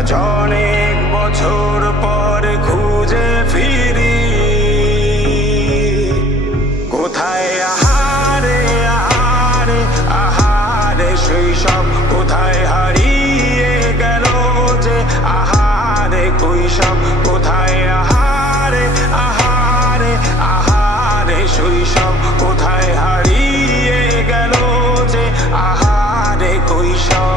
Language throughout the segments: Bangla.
আজ অনেক বছর পর খুঁজে ফিরি কোথায় আহারে আহারে আহারে শৈশব কোথায় হারিয়ে গেল যে আহারে কৈশব কোথায় আহারে আহারে আহারে শৈশব কোথায় হারিয়ে গেল যে আহারে কৈশব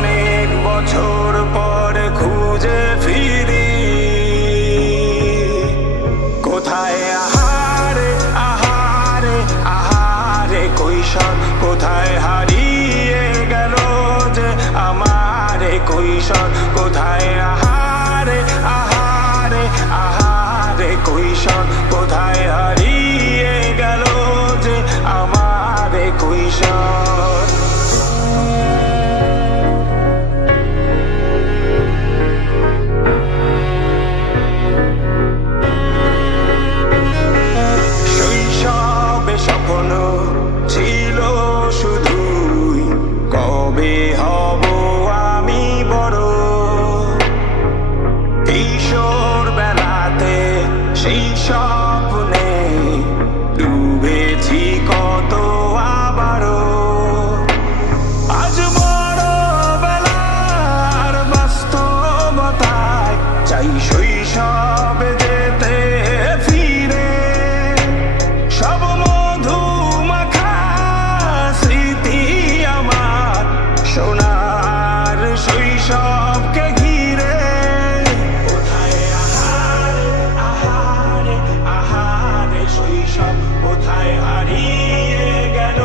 অনেক বছর পর খুঁজে ফিরি কোথায় আহারে আহারে আহারে কৈশোর কোথায় হারিয়ে গেল যে আমারে কৈশোর কোথায় আহারে আহারে আহারে কৈশোর কোথায় হারিয়ে গেল যে আমারে কৈশোর স্বপ্ন ছিল শুধুই কবে হব আমি বড় কিশোর বেলাতে সেই স্বপ্নে ডুবেছি কত আবারও আজ বড় বেলার বাস্তবতায় চাই শৈশবে যেতে ফিরে সব সোনার শৈশবকে ঘিরে কোথায় আহারে আহারে আহারে শৈশব কোথায় হারিয়ে গেল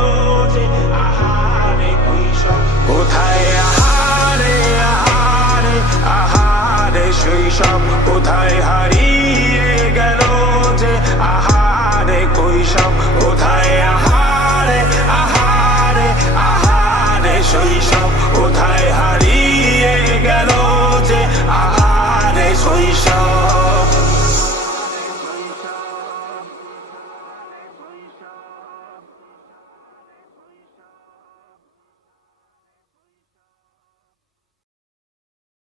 যে আহারে কৈশোর কোথায় আহারে আহারে আহারে শৈশব কোথায় হারিয়ে গেল যে আহারে কৈশোর